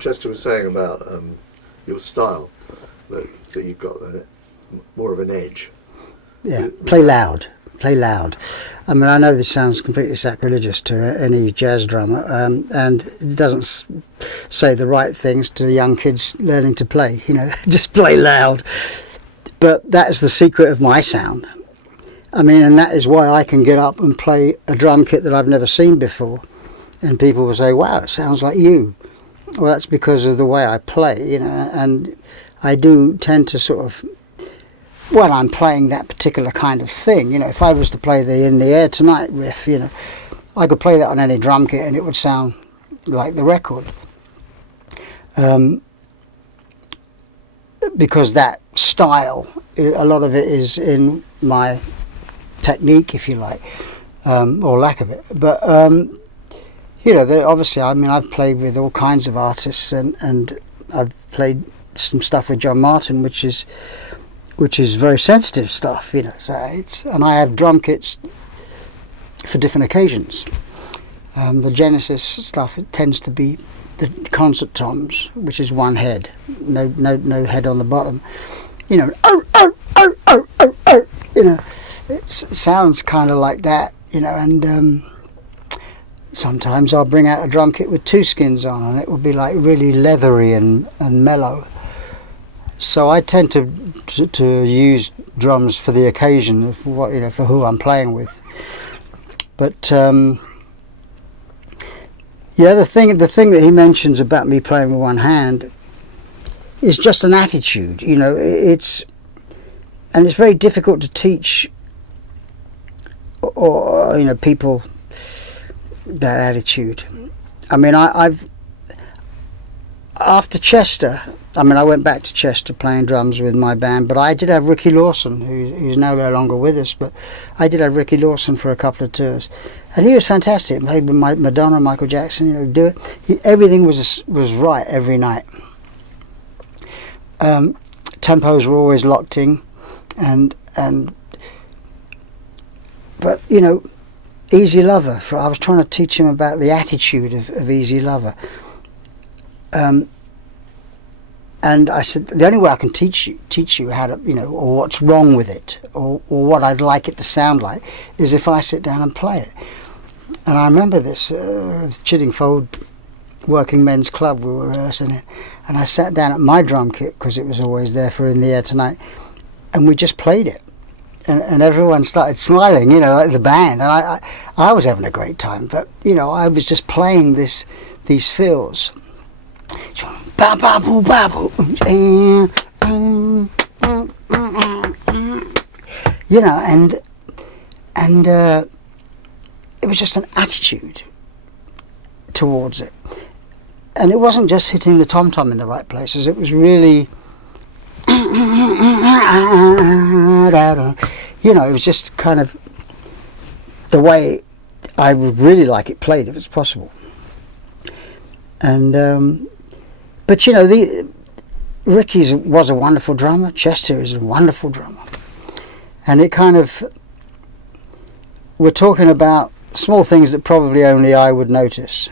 Chester was saying about your style, that you've got more of an edge. Yeah, play loud. Play loud. I mean, I know this sounds completely sacrilegious to any jazz drummer, and it doesn't say the right things to young kids learning to play. You know, just play loud. But that is the secret of my sound. I mean, and that is why I can get up and play a drum kit that I've never seen before, and people will say, "Wow, it sounds like you." Well, that's because of the way I play, you know, and I do tend to sort of, when I'm playing that particular kind of thing, you know, if I was to play the In the Air Tonight riff, you know, I could play that on any drum kit and it would sound like the record. Because that style, a lot of it is in my technique, if you like, or lack of it. But, you know, obviously, I mean, I've played with all kinds of artists, and I've played some stuff with John Martin, which is very sensitive stuff, you know. So and I have drum kits for different occasions. The Genesis stuff, it tends to be the concert toms, which is one head, no head on the bottom. You know, you know, it sounds kind of like that, you know. And sometimes I'll bring out a drum kit with two skins on, and it will be like really leathery and mellow. So I tend to use drums for the occasion, for what, you know, for who I'm playing with. But yeah, the thing that he mentions about me playing with one hand is just an attitude. You know, it's very difficult to teach, or you know, people that attitude. I mean, I've after Chester, I mean, I went back to Chester playing drums with my band, but I did have Ricky Lawson, who's now no longer with us, but I did have Ricky Lawson for a couple of tours, and he was fantastic. Played with Madonna, Michael Jackson, you know, do it. Everything was right every night. Tempos were always locked in, but you know, Easy Lover. I was trying to teach him about the attitude of Easy Lover. And I said, the only way I can teach you how to, you know, or what's wrong with it, or what I'd like it to sound like, is if I sit down and play it. And I remember this, Chiddingfold Working Men's Club, we were rehearsing it, and I sat down at my drum kit, because it was always there for In the Air Tonight, and we just played it. And everyone started smiling, you know, like the band. And I was having a great time, but, you know, I was just playing these fills. You know, and it was just an attitude towards it, and it wasn't just hitting the tom-tom in the right places. It was really, you know, it was just kind of the way I would really like it played if it's possible. And but you know, Ricky's was a wonderful drummer. Chester is a wonderful drummer, and it kind of, we're talking about small things that probably only I would notice.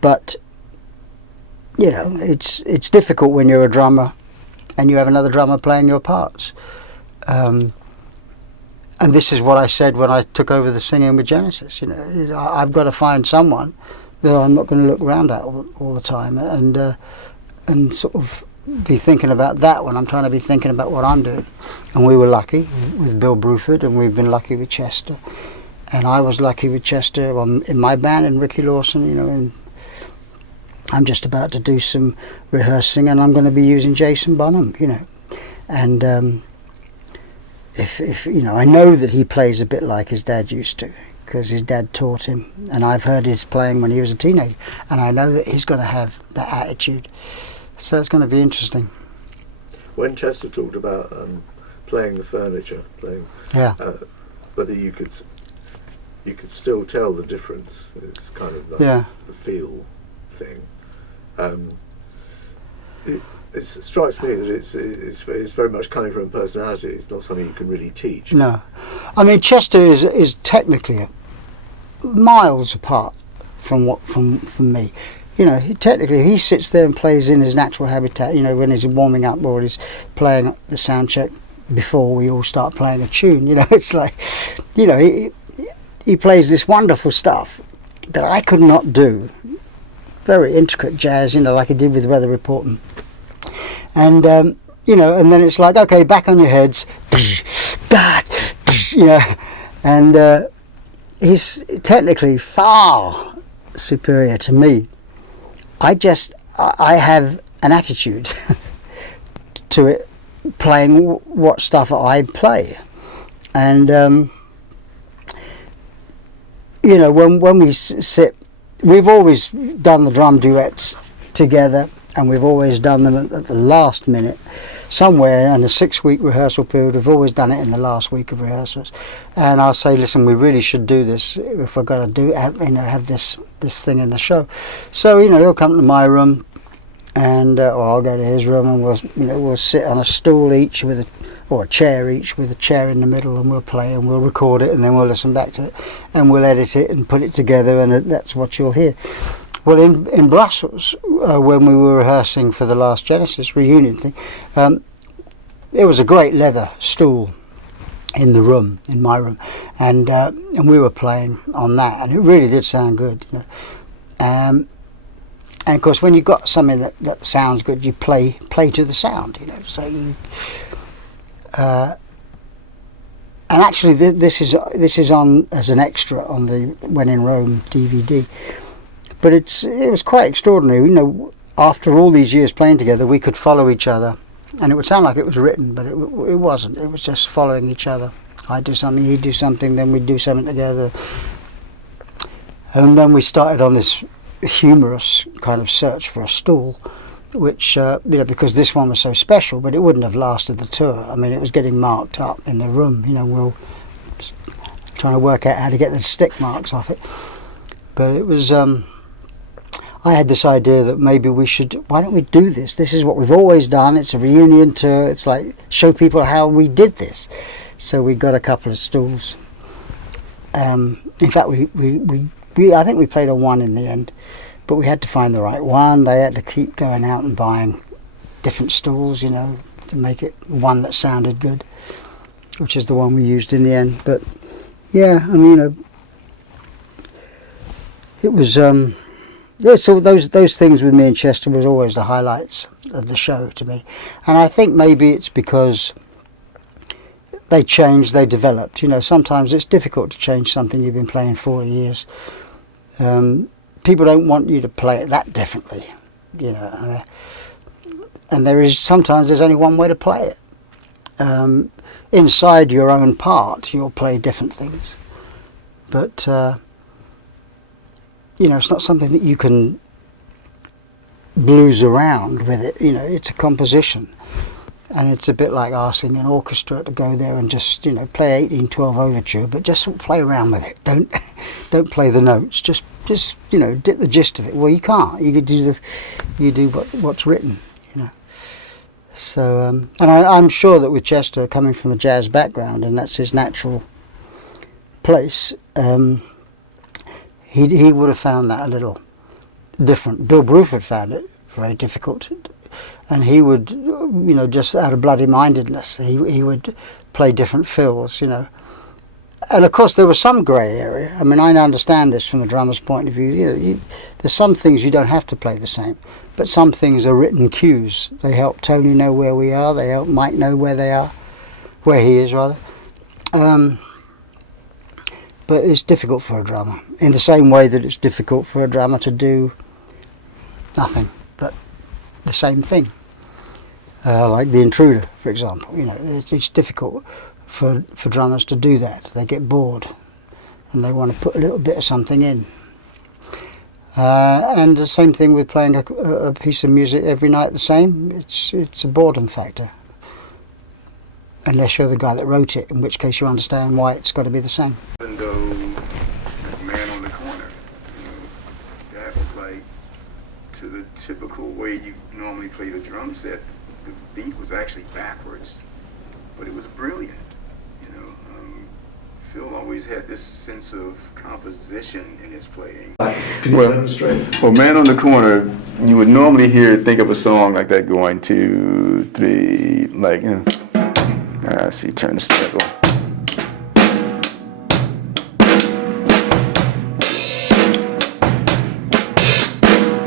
But you know, it's difficult when you're a drummer and you have another drummer playing your parts. And this is what I said when I took over the singing with Genesis. You know, I've got to find someone that I'm not going to look around at all the time, and sort of be thinking about that when I'm trying to be thinking about what I'm doing. And we were lucky with Bill Bruford, and we've been lucky with Chester, and I was lucky with Chester in my band, and Ricky Lawson, you know, and I'm just about to do some rehearsing, and I'm going to be using Jason Bonham, you know, and if you know, I know that he plays a bit like his dad used to, because his dad taught him, and I've heard his playing when he was a teenager, and I know that he's going to have that attitude, so it's going to be interesting. When Chester talked about playing the furniture, whether you could still tell the difference, it's kind of like the feel thing. It strikes me that it's very much coming from personality. It's not something you can really teach. No, I mean, Chester is technically miles apart from me. you know, technically he sits there and plays in his natural habitat, you know, when he's warming up or he's playing the sound check before we all start playing a tune, you know. It's like, you know, he plays this wonderful stuff that I could not do. Very intricate jazz, you know, like he did with Weather Report. And you know, and then it's like, okay, back on your heads, you know, and he's technically far superior to me. I have an attitude to it, playing what stuff I play. And you know, when we sit, we've always done the drum duets together, and we've always done them at the last minute. Somewhere in a 6-week rehearsal period, we've always done it in the last week of rehearsals. And I'll say, listen, we really should do this if we're going to have this thing in the show. So, you know, he'll come to my room, and or I'll go to his room, and we'll sit on a stool each or a chair each with a chair in the middle, and we'll play and we'll record it, and then we'll listen back to it, and we'll edit it and put it together, and that's what you'll hear. Well, in Brussels, when we were rehearsing for the last Genesis reunion thing, there was a great leather stool in the room, in my room, and we were playing on that, and it really did sound good, you know. And of course, when you've got something that sounds good, you play to the sound, you know. So you, and actually, this is on as an extra on the When in Rome DVD. But it was quite extraordinary, you know. After all these years playing together, we could follow each other, and it would sound like it was written, but it wasn't. It was just following each other. I'd do something, he'd do something, then we'd do something together. And then we started on this humorous kind of search for a stool, which, you know, because this one was so special, but it wouldn't have lasted the tour. I mean, it was getting marked up in the room, you know, we're all trying to work out how to get the stick marks off it. But it was... I had this idea that maybe why don't we do this? This is what we've always done. It's a reunion tour. It's like, show people how we did this. So we got a couple of stools. In fact, I think we played on one in the end, but we had to find the right one. They had to keep going out and buying different stools, you know, to make it one that sounded good, which is the one we used in the end. But yeah, I mean, you know, it was... yeah, so those things with me and Chester was always the highlights of the show to me. And I think maybe it's because they changed, they developed. You know, sometimes it's difficult to change something you've been playing 40 years. People don't want you to play it that differently, you know. And sometimes there's only one way to play it. Inside your own part, you'll play different things. But... you know, it's not something that you can blues around with it. You know, it's a composition, and it's a bit like asking an orchestra to go there and just, you know, play 1812 overture, but just play around with it. Don't play the notes. Just you know, get the gist of it. Well, you can't. You do what's written. You know. So, and I'm sure that with Chester coming from a jazz background, and that's his natural place. He would have found that a little different. Bill Bruford found it very difficult, and he would, you know, just out of bloody-mindedness, he would play different fills, you know. And of course there was some grey area. I mean, I understand this from a drummer's point of view. You know, there's some things you don't have to play the same, but some things are written cues. They help Tony know where we are. They help Mike know where they are, where he is rather. But it's difficult for a drummer, in the same way that it's difficult for a drummer to do nothing but the same thing. Like The Intruder, for example. You know, it's difficult for drummers to do that. They get bored, and they want to put a little bit of something in. And the same thing with playing a piece of music every night the same. It's a boredom factor. Unless you're the guy that wrote it, in which case you understand why it's got to be the same. Even though Man on the Corner, you know, that was like, to the typical way you normally play the drum set, the beat was actually backwards, but it was brilliant, you know. Phil always had this sense of composition in his playing. Can you demonstrate? Well, Man on the Corner, you would normally think of a song like that going 2, 3, like, see, turn the step on.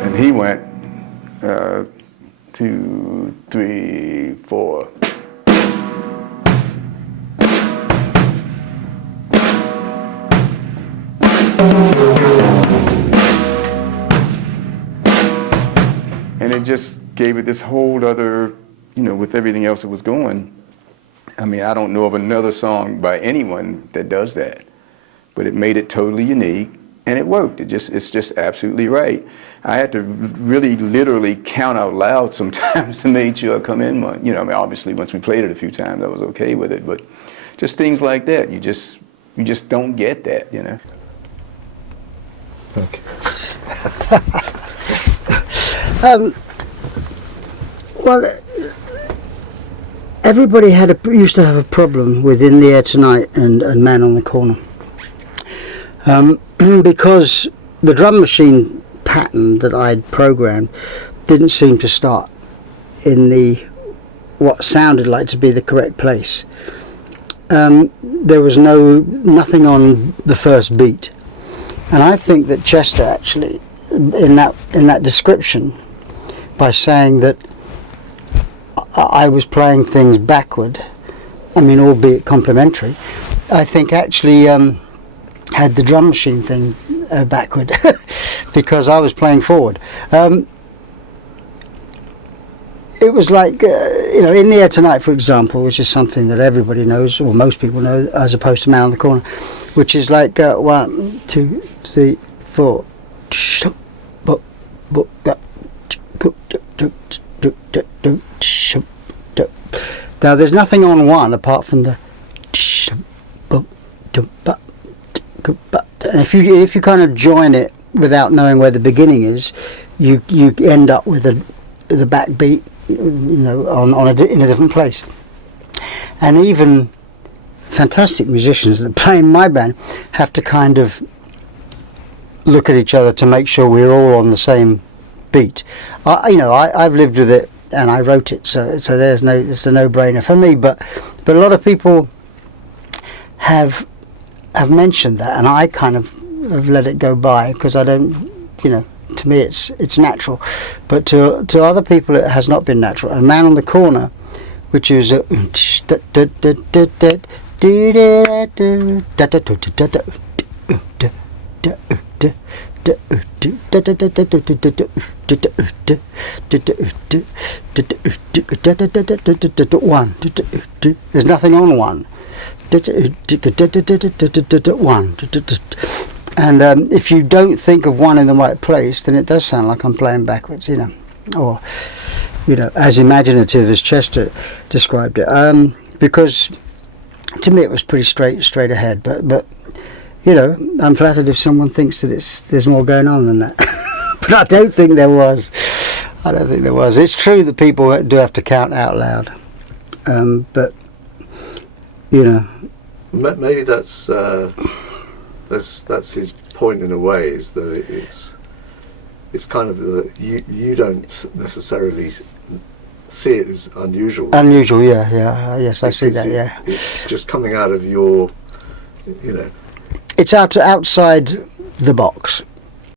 And he went 2, 3, 4. And it just gave it this whole other, with everything else that was going. I mean, I don't know of another song by anyone that does that, but it made it totally unique, and it worked. It's just absolutely right. I had to really, literally count out loud sometimes to make sure I come in. I mean, obviously, once we played it a few times, I was okay with it, but just things like that, you just don't get that, Okay. Well, everybody used to have a problem with In the Air Tonight and Man on the Corner, because the drum machine pattern that I'd programmed didn't seem to start in what sounded like to be the correct place. There was nothing on the first beat. And I think that Chester actually, in that description, by saying that I was playing things backward, I mean, albeit complimentary, I think actually had the drum machine thing backward because I was playing forward. It was like, In the Air Tonight, for example, which is something that everybody knows, or most people know, as opposed to Man on the Corner, which is like 1, 2, 3, 4. Now, there's nothing on 1 apart from the. And if you kind of join it without knowing where the beginning is, you end up with the backbeat, in a different place. And even fantastic musicians that play in my band have to kind of look at each other to make sure we're all on the same beat. I've lived with it and I wrote it, so it's a no-brainer for me. But a lot of people have mentioned that, and I kind of have let it go by because I don't, to me it's natural, but to other people it has not been natural. And Man on the Corner, which is one. There's nothing on 1. 1. And if you don't think of 1 in the right place, then it does sound like I'm playing backwards, or as imaginative as Chester described it. Because to me it was pretty straight ahead. But I'm flattered if someone thinks that there's more going on than that. But I don't think there was. It's true that people do have to count out loud, but maybe that's his point in a way, is that it's kind of you don't necessarily see it as unusual. Yes, I see that. Yeah, it's just coming out of your, It's outside the box.